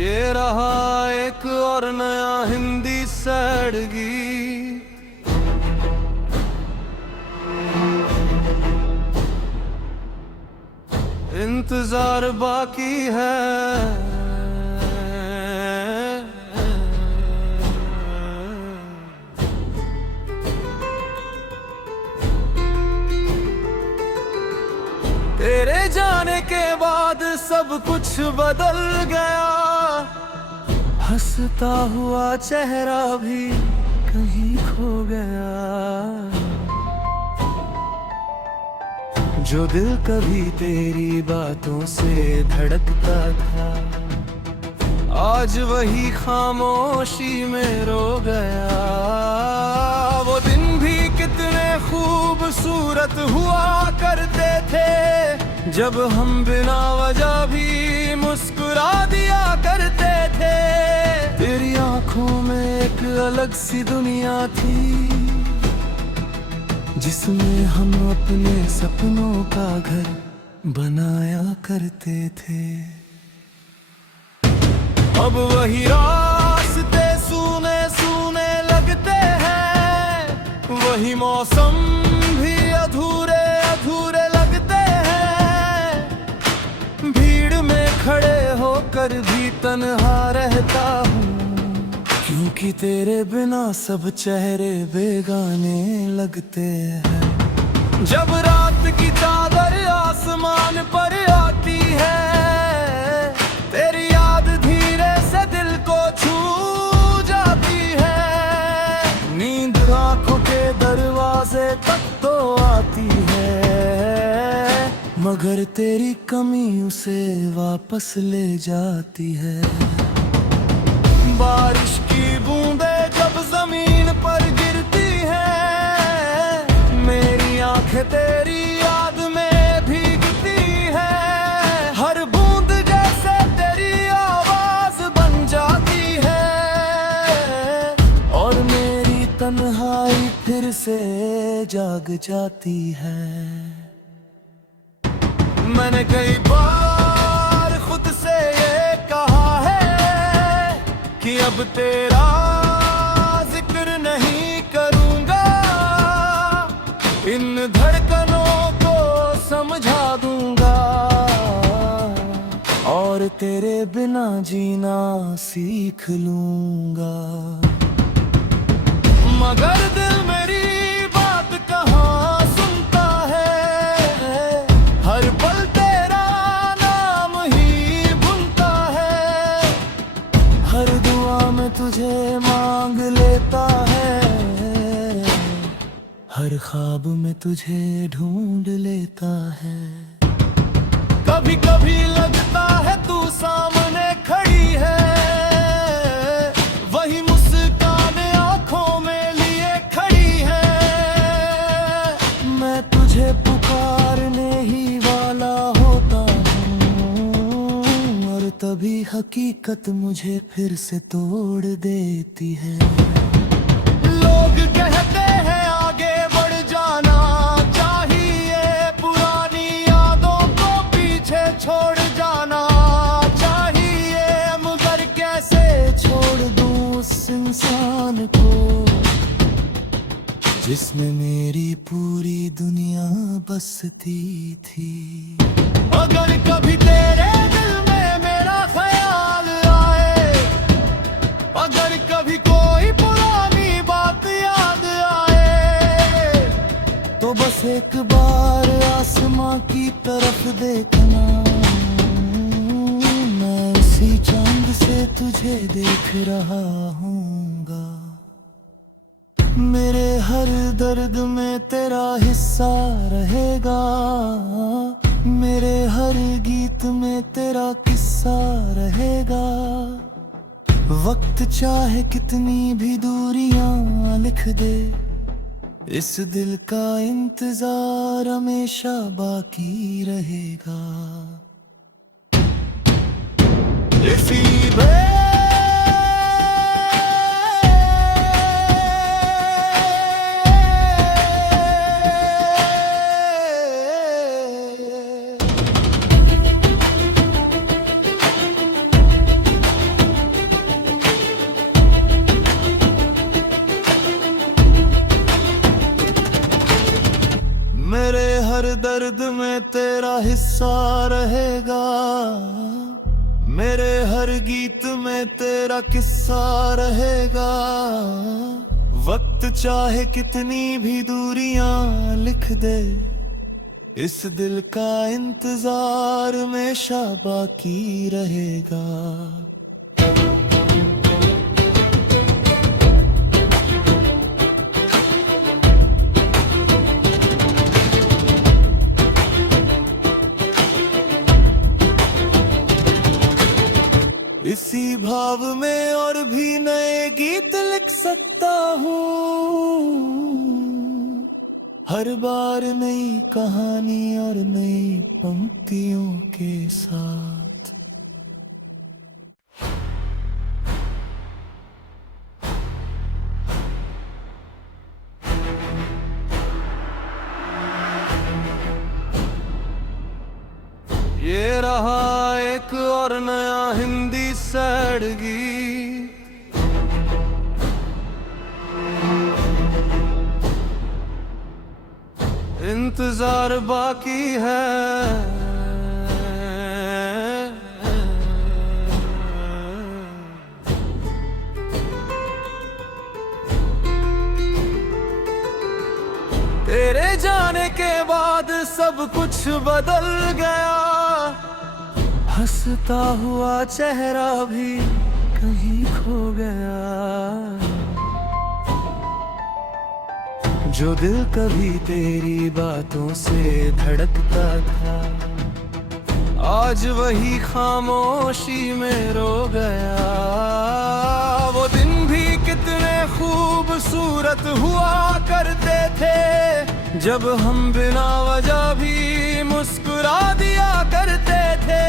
ये रहा एक और नया हिंदी सैड गीत। इंतजार बाकी है, तेरे जाने के बाद सब कुछ बदल गया। हंसता हुआ चेहरा भी कहीं खो गया। जो दिल कभी तेरी बातों से धड़कता था, आज वही खामोशी में रो गया। वो दिन भी कितने खूबसूरत हुआ करते थे, जब हम बिना वजह भी मुस्कुरा दिया करते थे। तेरी आंखों में एक अलग सी दुनिया थी, जिसमें हम अपने सपनों का घर बनाया करते थे। अब वही रास्ते सूने सूने लगते हैं, वही मौसम भी अधूरे अधूरे लगते हैं। भीड़ में खड़े होकर भी तन्हा रहता हूँ, क्योंकि तेरे बिना सब चेहरे बेगाने लगते हैं। जब रात की चादर आसमान पर आती है, तेरी याद धीरे से दिल को छू जाती है। नींद आंखों के दरवाजे तक तो आती है, मगर तेरी कमी उसे वापस ले जाती है। बारिश की बूंदें जब जमीन पर गिरती है, मेरी आंखें तेरी याद में भीगती है। हर बूंद जैसे तेरी आवाज बन जाती है, और मेरी तन्हाई फिर से जाग जाती है। मैंने कई बार खुद से ये कहा है कि अब तेरा जिक्र नहीं करूंगा, इन धड़कनों को समझा दूंगा, और तेरे बिना जीना सीख लूंगा। मगर दिल मेरी बात कहाँ सुनता है, हर पल तेरा नाम ही भूलता है। हर दुआ में तुझे मांग लेता है, हर ख्वाब में तुझे ढूंढ लेता है। कभी कभी लगता है तू सामने खड़ी है, वही मुस्कान आंखों में लिए खड़ी है। मैं तुझे पुकारने ही वाला होता हूँ, और तभी हकीकत मुझे फिर से तोड़ देती है। लोग कहते हैं आगे बढ़ जाना चाहिए, पुरानी यादों को पीछे छोड़ जाना चाहिए। मगर कैसे छोड़ दूं उस इंसान को, जिसमें मेरी पूरी दुनिया बसती थी। अगर कभी तेरे दिल में मेरा ख्याल आए, अगर कभी कोई पुरानी बात याद आए, तो बस एक बार आसमां की तरफ देखना। मैं उसी चांद से तुझे देख रहा हूँगा। मेरे हर दर्द में तेरा हिस्सा रहेगा, मेरे हर गीत में तेरा किस्सा रहेगा। वक्त चाहे कितनी भी दूरियां लिख दे, इस दिल का इंतजार हमेशा बाकी रहेगा। इसी दर्द में तेरा हिस्सा रहेगा, मेरे हर गीत में तेरा किस्सा रहेगा। वक्त चाहे कितनी भी दूरियां लिख दे, इस दिल का इंतजार हमेशा बाकी रहेगा। इसी भाव में और भी नए गीत लिख सकता हूँ, हर बार नई कहानी और नई पंक्तियों के साथ। ये रहा एक और नया हिंदी सैड गीत, इंतजार बाकी है। तेरे जाने के बाद सब कुछ बदल गया, हंसता हुआ चेहरा भी कहीं खो गया। जो दिल कभी तेरी बातों से धड़कता था, आज वही खामोशी में रो गया। वो दिन भी कितने खूबसूरत हुआ करते थे, जब हम बिना वजह भी मुस्कुरा दिया करते थे।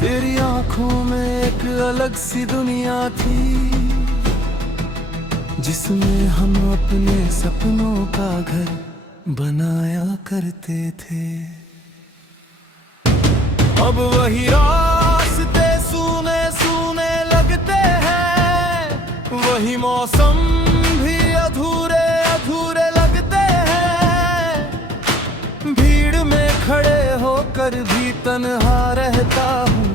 तेरी आंखों में एक अलग सी दुनिया थी, जिसमें हम अपने सपनों का घर बनाया करते थे। अब वही रास्ते सूने सूने लगते हैं, वही मौसम भी अधूरे अधूरे लगते हैं। भीड़ में खड़े होकर भी तन्हा रहता हूँ,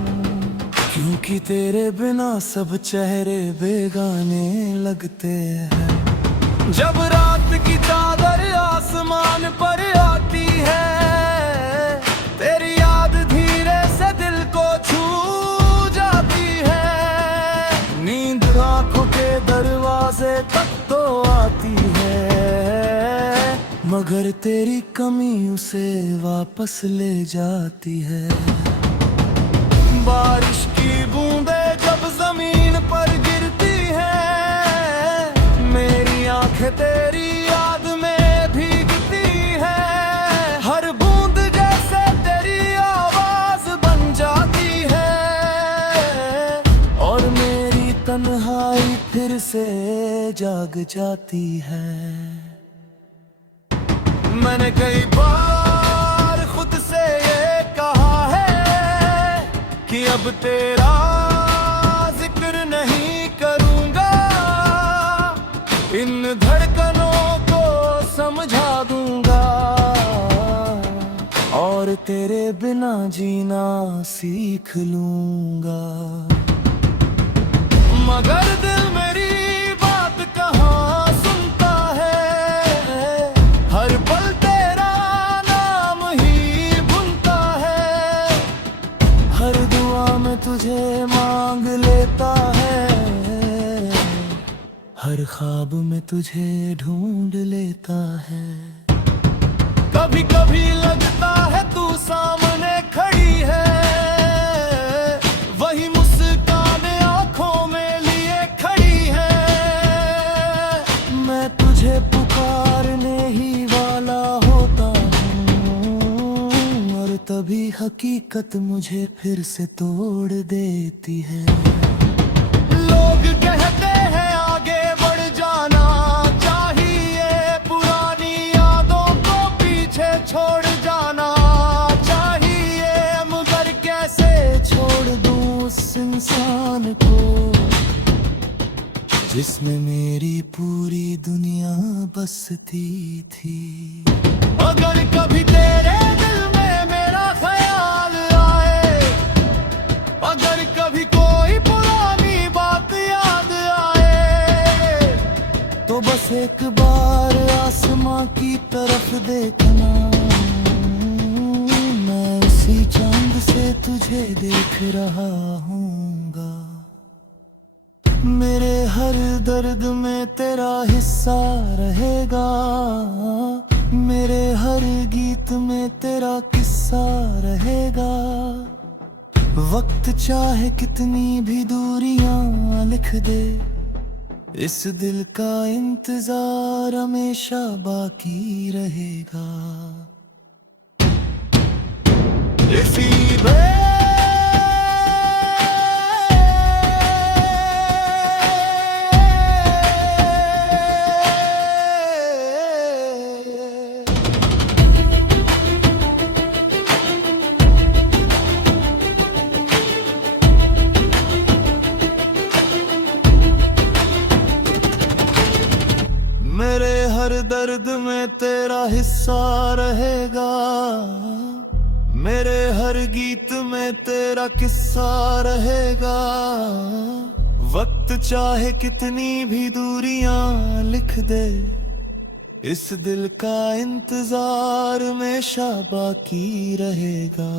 क्योंकि तेरे बिना सब चेहरे बेगाने लगते हैं। जब रात की चादर आसमान पर आती है, तेरी याद धीरे से दिल को छू जाती है। नींद आंखों के दरवाजे तक तो आती है, मगर तेरी कमी उसे वापस ले जाती है। बारिश की बूंदें जब जमीन पर गिरती है, मेरी आंखें तेरी याद में भीगती है। हर बूंद जैसे तेरी आवाज बन जाती है, और मेरी तन्हाई फिर से जाग जाती है। मैंने कई बार खुद से ये कहा है कि अब तेरा जिक्र नहीं करूंगा, इन धड़कनों को समझा दूंगा, और तेरे बिना जीना सीख लूंगा। मगर दिल मेरी बात कहाँ सुनता है, हर पल तेरा नाम ही बुनता है। हर दुआ में तुझे मांग लेता है, हर ख्वाब में तुझे ढूंढ लेता है। कभी कभी लगता है तू सामने खड़ी है, वही मुस्कान आंखों में लिए खड़ी है। मैं तुझे पुकारने ही वाला होता हूँ, और तभी हकीकत मुझे फिर से तोड़ देती है। लोग कहते हैं आगे बढ़ जाना चाहिए, पुरानी यादों को पीछे छोड़ जाना चाहिए। मगर कैसे छोड़ दूं उस इंसान को, जिसमें मेरी पूरी दुनिया बसती थी। अगर कभी तेरे एक बार आसमां की तरफ देखना, मैं उसी चांद से तुझे देख रहा हूँगा। मेरे हर दर्द में तेरा हिस्सा रहेगा, मेरे हर गीत में तेरा किस्सा रहेगा। वक्त चाहे कितनी भी दूरियां लिख दे, इस दिल का इंतजार हमेशा बाकी रहेगा। इसी मेरे हर दर्द में तेरा हिस्सा रहेगा, मेरे हर गीत में तेरा किस्सा रहेगा। वक्त चाहे कितनी भी दूरियां लिख दे, इस दिल का इंतजार हमेशा बाकी रहेगा।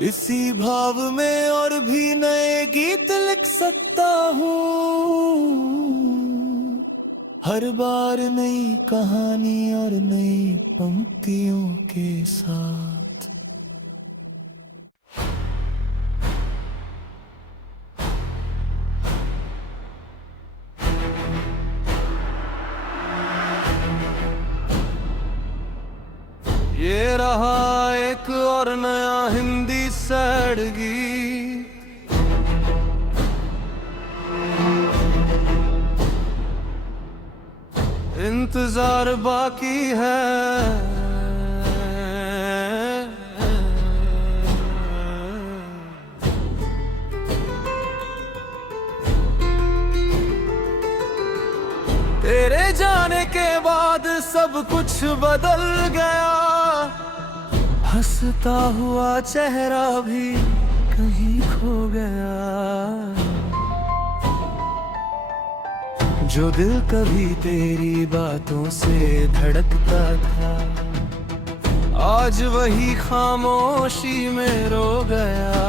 इसी भाव में और भी नए गीत लिख सकता हूँ, हर बार नई कहानी और नई पंक्तियों के साथ। ये रहा एक और नया हिंदी सैड गीत, इंतजार बाकी है। तेरे जाने के बाद सब कुछ बदल गया, हंसता हुआ चेहरा भी कहीं खो गया। जो दिल कभी तेरी बातों से धड़कता था, आज वही खामोशी में रो गया।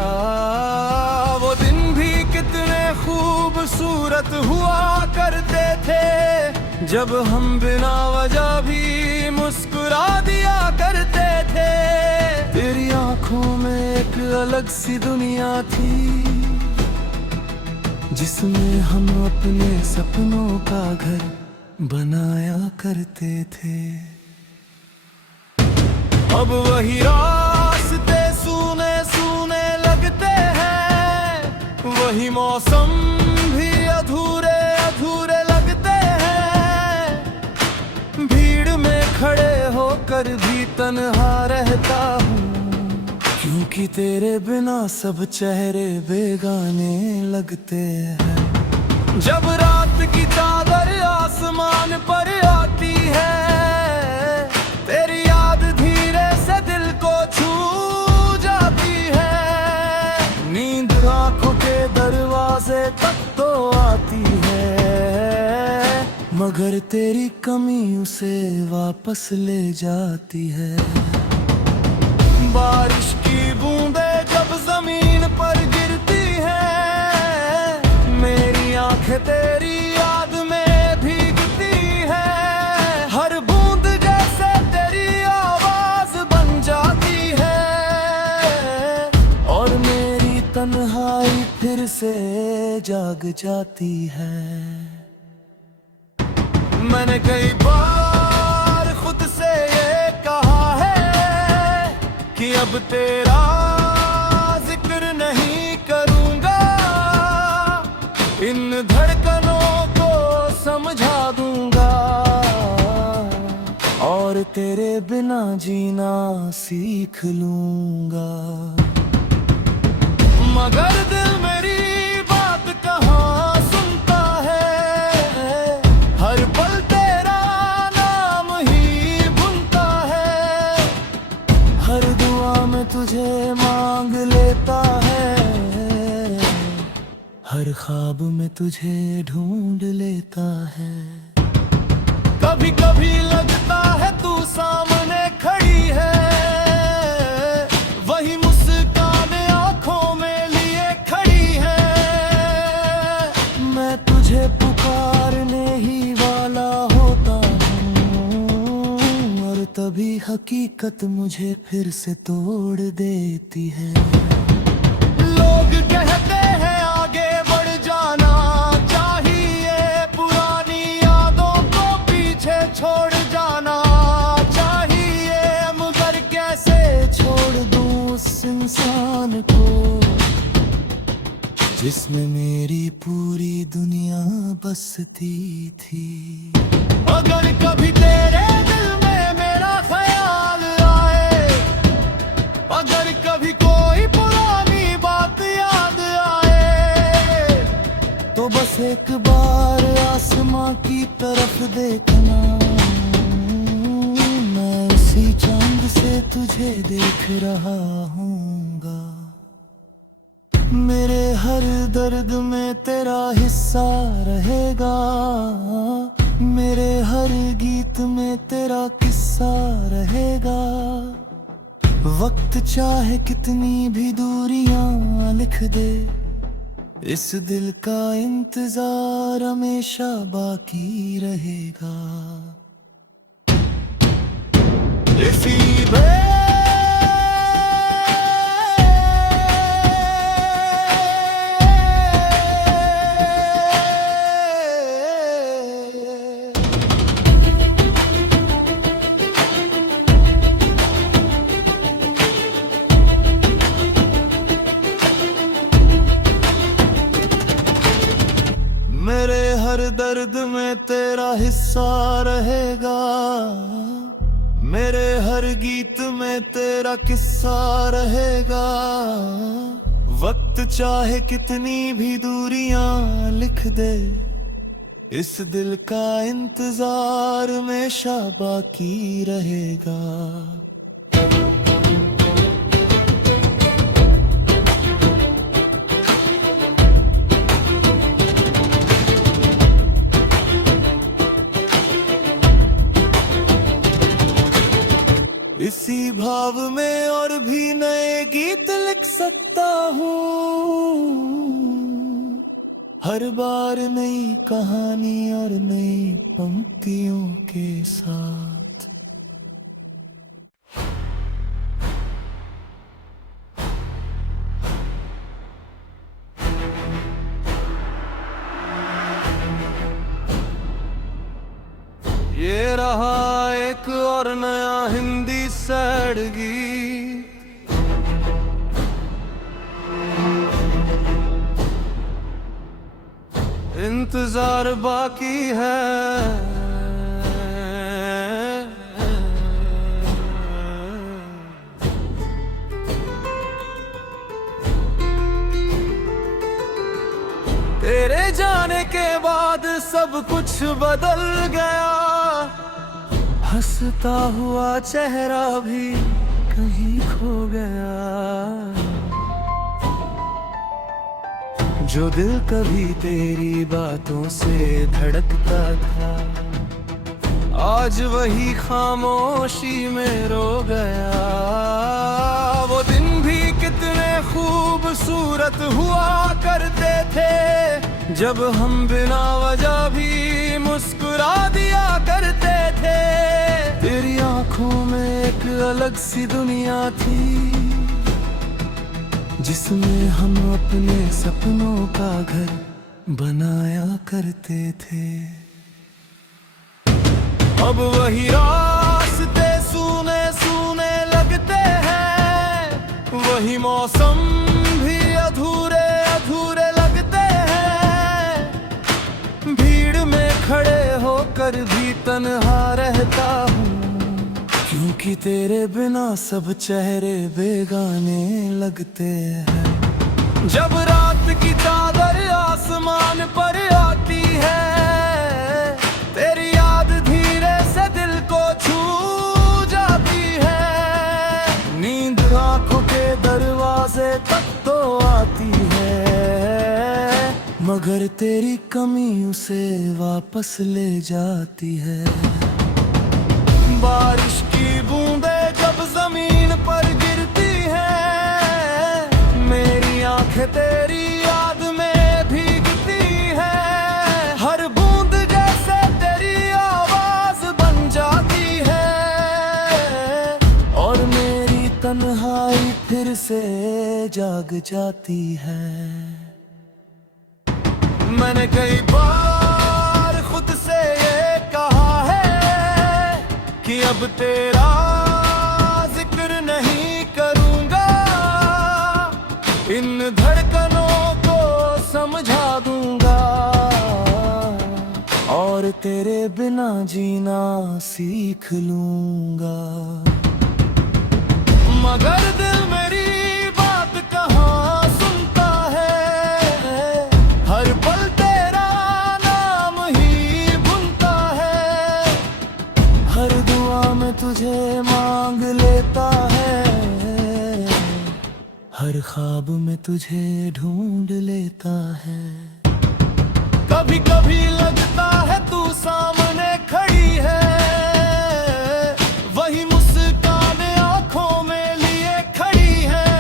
वो दिन भी कितने खूबसूरत हुआ करते थे, जब हम बिना वजह भी मुस्कुरा दिया करते थे। तेरी आंखों में एक अलग सी दुनिया थी, जिसमें हम अपने सपनों का घर बनाया करते थे। अब वही रास्ते सूने सूने लगते हैं, वही मौसम भी अधूरे अधूरे लगते हैं। भीड़ में खड़े होकर भी तन्हा रहता हूँ, क्योंकि तेरे बिना सब चेहरे बेगाने लगते हैं। जब रात की चादर आसमान पर आती है, तेरी याद धीरे से दिल को छू जाती है। नींद आंखों के दरवाजे तक तो आती है, मगर तेरी कमी उसे वापस ले जाती है। बारिश की बूंदें जब जमीन पर गिरती है, मेरी आंखें तेरी याद में भीगती है। हर बूंद जैसे तेरी आवाज बन जाती है, और मेरी तन्हाई फिर से जाग जाती है। मैंने कई बार खुद से ये कहा है कि अब तेरा जिक्र नहीं करूंगा, इन धड़कनों को समझा दूंगा, और तेरे बिना जीना सीख लूंगा। मगर दिल मेरी बात कहाँ सुनता है, हर पल तेरा ख्वाब में तुझे ढूंढ लेता है। कभी कभी लगता है तू सामने खड़ी है, वही मुस्कान आंखों में लिए खड़ी है। मैं तुझे पुकारने ही वाला होता हूँ, और तभी हकीकत मुझे फिर से तोड़ देती है। लोग कहते हैं आगे बढ़ जाना चाहिए, पुरानी यादों को पीछे छोड़ जाना चाहिए, मगर कैसे छोड़ दूं उस इंसान को जिसमें मेरी पूरी दुनिया बसती थी। अगर कभी तेरे दिल में मेरा ख्याल आए, अगर कभी कोई पुरानी बात याद आए, तो बस एक बार आसमां की तरफ देखना, मैं उसी चांद से तुझे देख रहा हूँगा। मेरे हर दर्द में तेरा हिस्सा रहेगा, मेरे हर गीत में तेरा किस्सा रहेगा। वक्त चाहे कितनी भी दूरियां लिख दे, इस दिल का इंतजार हमेशा बाकी रहेगा। इसी मेरे हर दर्द में तेरा हिस्सा रहेगा, मेरे हर गीत में तेरा किस्सा रहेगा। वक्त चाहे कितनी भी दूरियां लिख दे, इस दिल का इंतजार हमेशा बाकी रहेगा। इसी भाव में और भी नए गीत लिख सकता हूँ, हर बार नई कहानी और नई पंक्तियों के साथ। ये रहा एक और नया हिंदी सैड गीत, इंतजार बाकी है। तेरे जाने के बाद सब कुछ बदल गया, हंसता हुआ चेहरा भी कहीं खो गया। जो दिल कभी तेरी बातों से धड़कता था, आज वही खामोशी में रो गया। वो दिन भी कितने खूबसूरत हुआ करते थे, जब हम बिना वजह भी मुस्कुरा दिया करते थे। तेरी आंखों में एक अलग सी दुनिया थी, जिसमें हम अपने सपनों का घर बनाया करते थे। अब वही रास्ते सूने सूने लगते हैं, वही मौसम भी अधूरे अधूरे लगते हैं। भीड़ में खड़े होकर भी तन्हा रहता हूँ, क्योंकि तेरे बिना सब चेहरे बेगाने लगते हैं। जब रात की चादर आसमान पर आती है, तेरी याद धीरे से दिल को छू जाती है। नींद आंखों के दरवाजे तक तो आती है, मगर तेरी कमी उसे वापस ले जाती है। बारिश की बूंदें जब जमीन पर गिरती है, मेरी आंखें तेरी याद में भीगती है। हर बूंद जैसे तेरी आवाज बन जाती है, और मेरी तन्हाई फिर से जाग जाती है। मैंने कई बार खुद से ये कहा है कि अब तेरा जिक्र नहीं करूंगा, इन धड़कनों को समझा दूंगा, और तेरे बिना जीना सीख लूंगा। मगर दिल मेरी बात कहाँ सुनता है, हर पल तेरा नाम ही बुनता है। हर दुआ में तुझे मांग लेता है, हर ख्वाब में तुझे ढूंढ लेता है। कभी कभी लगता है तू सामने खड़ी है, वही मुस्कान आंखों में लिए खड़ी है।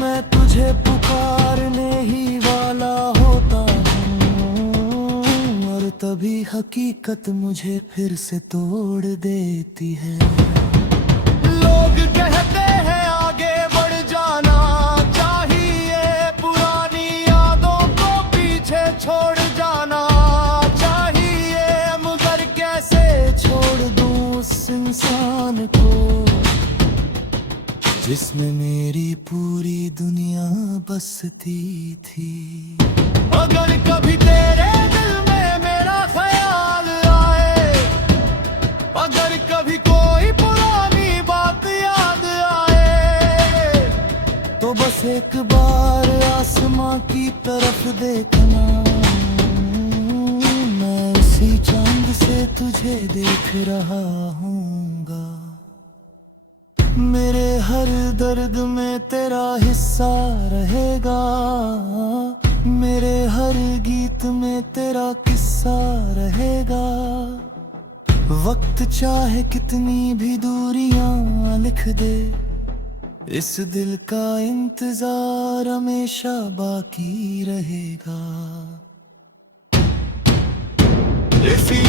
मैं तुझे पुकारने ही वाला होता हूँ, और तभी हकीकत मुझे फिर से तोड़ देती है। लोग कहते हैं आगे बढ़ जाना चाहिए, पुरानी यादों को पीछे छोड़ जाना चाहिए। मगर कैसे छोड़ दूं उस इंसान को जिसमें मेरी पूरी दुनिया बसती थी। अगर कभी तेरे दिल में मेरा ख्याल आए, अगर कभी कोई पुरानी बात याद आए, तो बस एक बार आसमां की तरफ देखना, मैं उसी चांद से तुझे देख रहा हूँगा। मेरे हर दर्द में तेरा हिस्सा रहेगा, मेरे हर गीत में तेरा किस्सा रहेगा। वक्त चाहे कितनी भी दूरियां लिख दे, इस दिल का इंतजार हमेशा बाकी रहेगा। इसी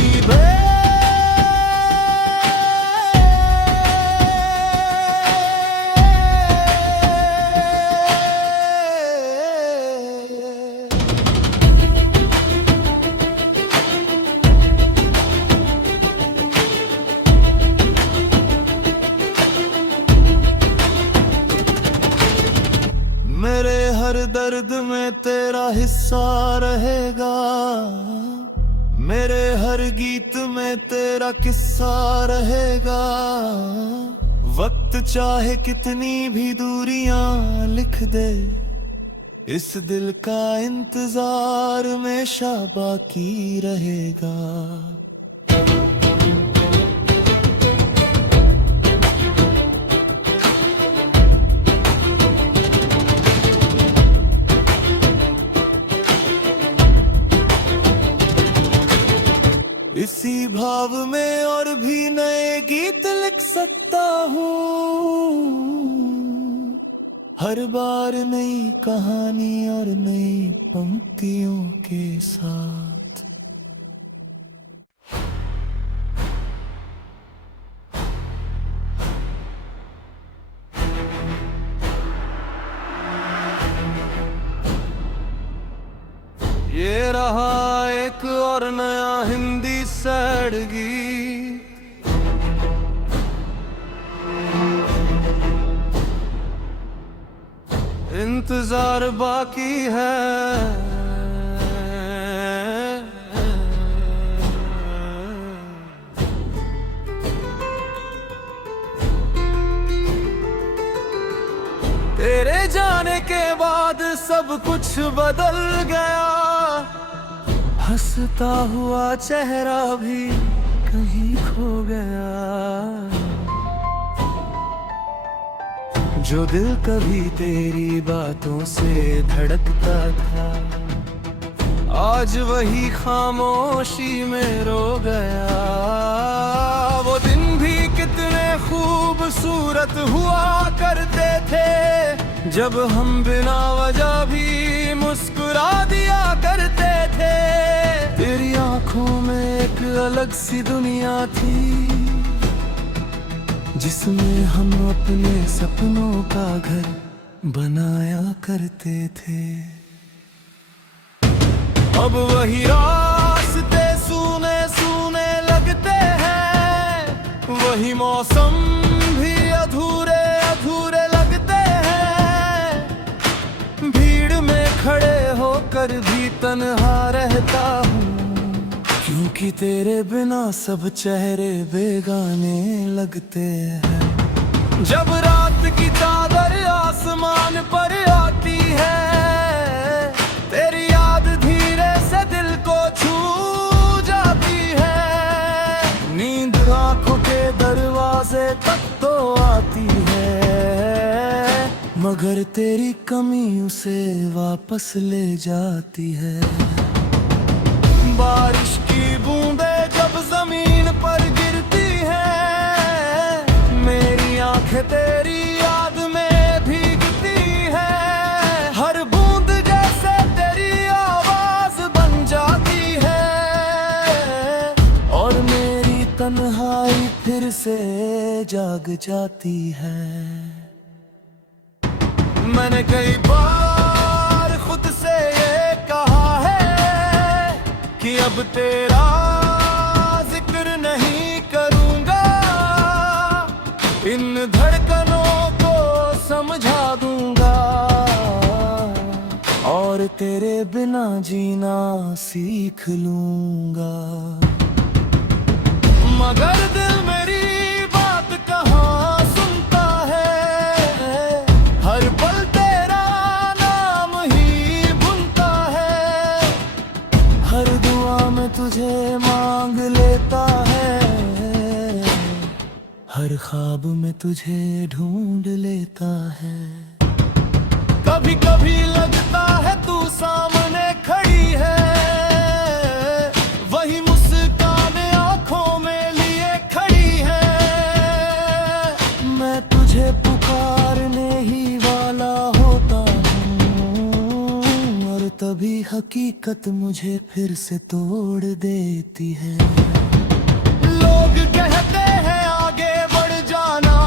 मेरे हर दर्द में तेरा हिस्सा रहेगा, मेरे हर गीत में तेरा किस्सा रहेगा। वक्त चाहे कितनी भी दूरियां लिख दे, इस दिल का इंतजार हमेशा बाकी रहेगा। इसी भाव में और भी नए गीत लिख सकता हूँ, हर बार नई कहानी और नई पंक्तियों के साथ। ये रहा एक और नया हिंदी सैड गीत, इंतजार बाकी है। तेरे जाने के बाद सब कुछ बदल गया, हंसता हुआ चेहरा भी कहीं खो गया। जो दिल कभी तेरी बातों से धड़कता था, आज वही खामोशी में रो गया। वो दिन भी कितने खूबसूरत हुआ करते थे, जब हम बिना वजह भी मुस्कुरा दिया करते थे। तेरी आंखों में एक अलग सी दुनिया थी, जिसमें हम अपने सपनों का घर बनाया करते थे। अब वही रास्ते सूने सूने लगते हैं, वही मौसम भी अधूरे अधूरे लगते हैं। भीड़ में खड़े होकर भी तन्हा रहता हूँ, क्योंकि तेरे बिना सब चेहरे बेगाने लगते हैं। जब रात की चादर आसमान पर आती है, तेरी याद धीरे से दिल को छू जाती है। नींद आंखों के दरवाजे तक तो आती है, मगर तेरी कमी उसे वापस ले जाती है। बारिश की बूंदें जब जमीन पर गिरती है, मेरी आंखें तेरी याद में भीगती है। हर बूंद जैसे तेरी आवाज बन जाती है, और मेरी तन्हाई फिर से जाग जाती है। मैंने कई बार खुद से ये कहा है कि अब तेरा जिक्र नहीं करूंगा, इन धड़कनों को समझा दूंगा, और तेरे बिना जीना सीख लूंगा। मगर दिल मेरी बात कहाँ सुनता है, हर पल तेरा नाम ही बुनता है। हर दुआ में तुझे मांग लेता है, हर ख्वाब में तुझे ढूंढ लेता है। कभी कभी लगता है तू सामने खड़ी है, वही मुस्कान आंखों में लिए खड़ी है। मैं तुझे पुकारने ही वाला होता हूँ, और तभी हकीकत मुझे फिर से तोड़ देती है। लोग कहते हैं आगे बढ़ जाना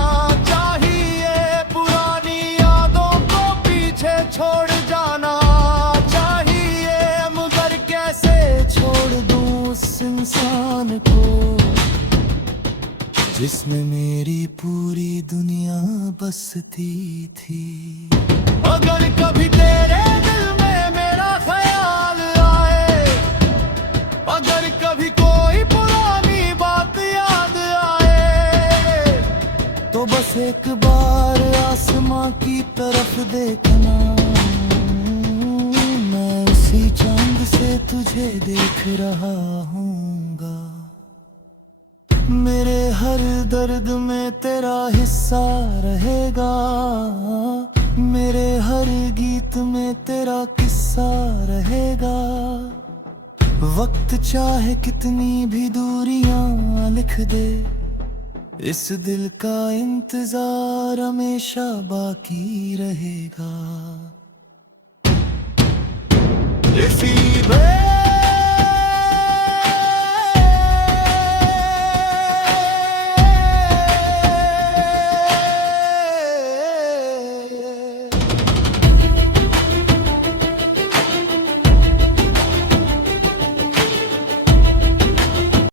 चाहिए, पुरानी यादों को पीछे छोड़ जाना चाहिए। मगर कैसे छोड़ दूं उस इंसान को, जिसमें मेरी पूरी दुनिया बसती थी। अगर कभी तेरे दिल में मेरा ख्याल आए, अगर कभी कोई पुरानी बात याद आए, तो बस एक बार आसमां की तरफ देखना, मैं उसी चांद से तुझे देख रहा हूँगा। मेरे हर दर्द में तेरा हिस्सा रहेगा, मेरे हर गीत में तेरा किस्सा रहेगा। वक्त चाहे कितनी भी दूरियां लिख दे, इस दिल का इंतजार हमेशा बाकी रहेगा। इसी